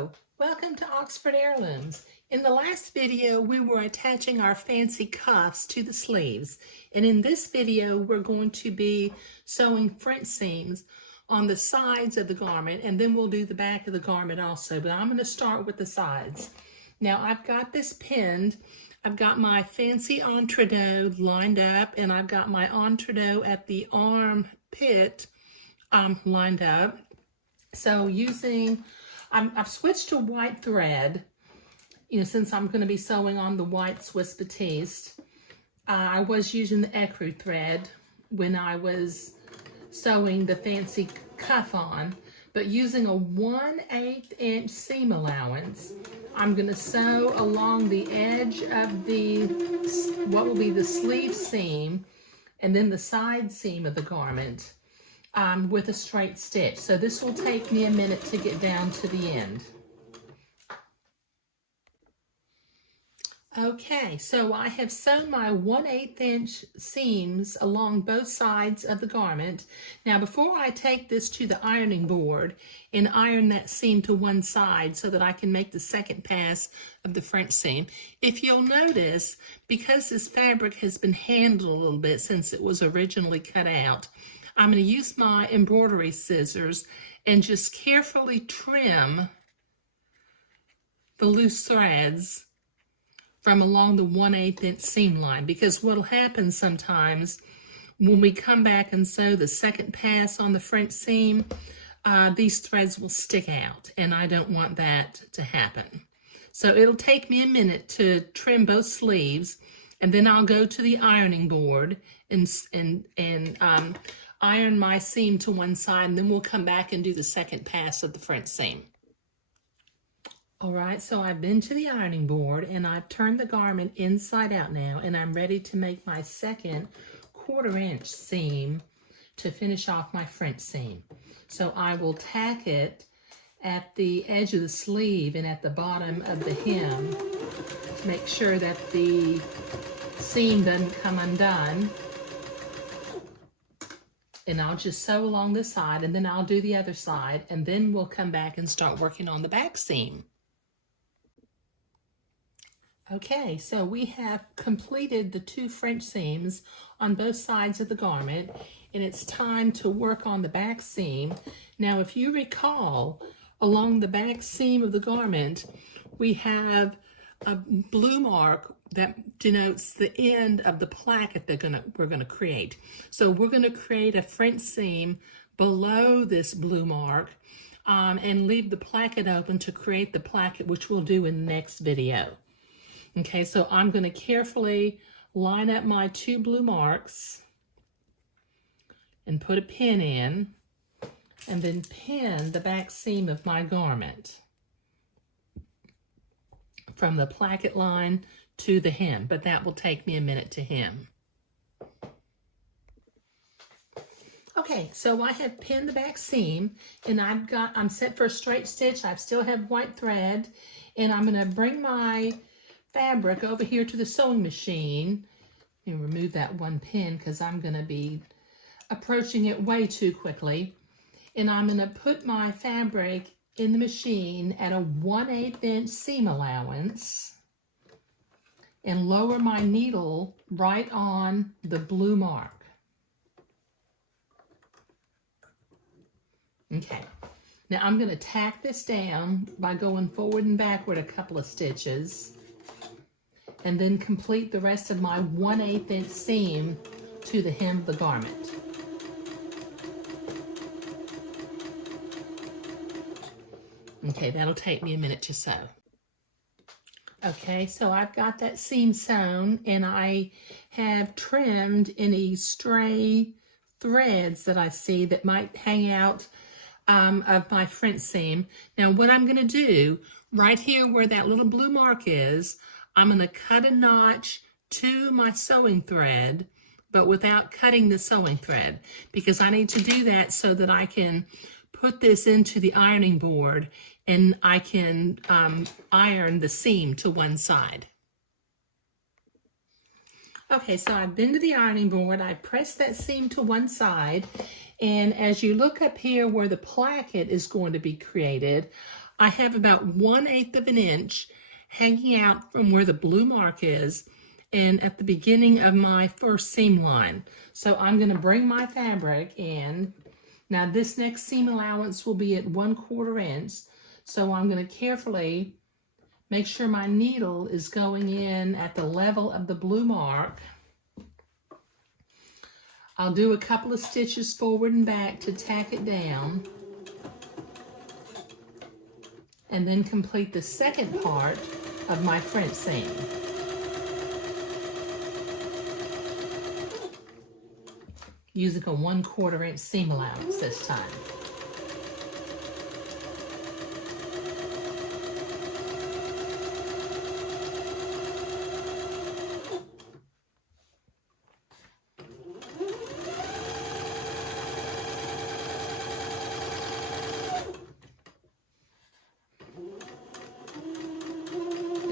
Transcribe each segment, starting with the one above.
Hello, welcome to Oxford Heirlooms. In the last video, we were attaching our fancy cuffs to the sleeves. And in this video, we're going to be sewing French seams on the sides of the garment, and then we'll do the back of the garment also. But I'm going to start with the sides. Now, I've got this pinned. I've got my fancy entredot lined up, and I've got my entredot at the armpit lined up. So I've switched to white thread, since I'm going to be sewing on the white Swiss Batiste. I was using the ecru thread when I was sewing the fancy cuff on, but using a 1/8 inch seam allowance, I'm going to sew along the edge of what will be the sleeve seam and then the side seam of the garment. With a straight stitch. So this will take me a minute to get down to the end. Okay, so I have sewn my 1/8 inch seams along both sides of the garment. Now before I take this to the ironing board and iron that seam to one side so that I can make the second pass of the French seam, if you'll notice, because this fabric has been handled a little bit since it was originally cut out, I'm going to use my embroidery scissors and just carefully trim the loose threads from along the 1/8 inch seam line, because what will happen sometimes when we come back and sew the second pass on the French seam, these threads will stick out, and I don't want that to happen. So it'll take me a minute to trim both sleeves, and then I'll go to the ironing board and iron my seam to one side, and then we'll come back and do the second pass of the French seam. All right, so I've been to the ironing board and I've turned the garment inside out now, and I'm ready to make my second 1/4 inch seam to finish off my French seam. So I will tack it at the edge of the sleeve and at the bottom of the hem to make sure that the seam doesn't come undone. And I'll just sew along the side, and then I'll do the other side, and then we'll come back and start working on the back seam. Okay, so we have completed the 2 French seams on both sides of the garment, and it's time to work on the back seam. Now, if you recall, along the back seam of the garment, we have a blue mark that denotes the end of the placket we're gonna create. So we're gonna create a French seam below this blue mark and leave the placket open to create the placket, which we'll do in the next video. Okay, so I'm gonna carefully line up my 2 blue marks and put a pin in, and then pin the back seam of my garment from the placket line to the hem, but that will take me a minute to hem. Okay, so I have pinned the back seam, and I'm set for a straight stitch. I still have white thread, and I'm gonna bring my fabric over here to the sewing machine and remove that one pin because I'm gonna be approaching it way too quickly. And I'm gonna put my fabric in the machine at a 1/8 inch seam allowance and lower my needle right on the blue mark. Okay, now I'm going to tack this down by going forward and backward a couple of stitches, and then complete the rest of my 1/8 inch seam to the hem of the garment. Okay, that'll take me a minute to sew. Okay, so I've got that seam sewn, and I have trimmed any stray threads that I see that might hang out of my French seam. Now what I'm gonna do, right here where that little blue mark is, I'm gonna cut a notch to my sewing thread, but without cutting the sewing thread, because I need to do that so that I can put this into the ironing board and I can iron the seam to one side. Okay, so I've been to the ironing board, I pressed that seam to one side, And as you look up here where the placket is going to be created, I have about 1/8 of an inch hanging out from where the blue mark is and at the beginning of my first seam line. So I'm going to bring my fabric in. Now this next seam allowance will be at 1/4 inch. So I'm going to carefully make sure my needle is going in at the level of the blue mark. I'll do a couple of stitches forward and back to tack it down, and then complete the second part of my French seam. Using a 1/4 inch seam allowance this time.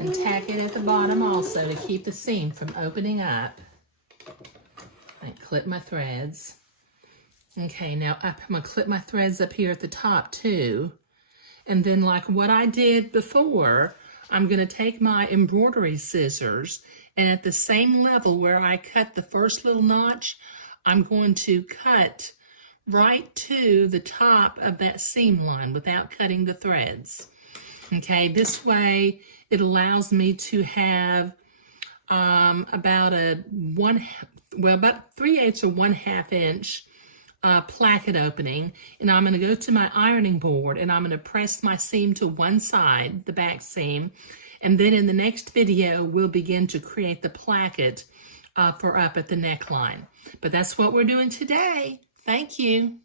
And tack it at the bottom also to keep the seam from opening up. And clip my threads. Okay, now I'm going to clip my threads up here at the top too. And then like what I did before, I'm going to take my embroidery scissors, and at the same level where I cut the first little notch, I'm going to cut right to the top of that seam line without cutting the threads. Okay, this way it allows me to have about 3/8 or 1/2 inch placket opening, and I'm going to go to my ironing board and I'm going to press my seam to one side, the back seam, and then in the next video we'll begin to create the placket for up at the neckline. But that's what we're doing today. Thank you.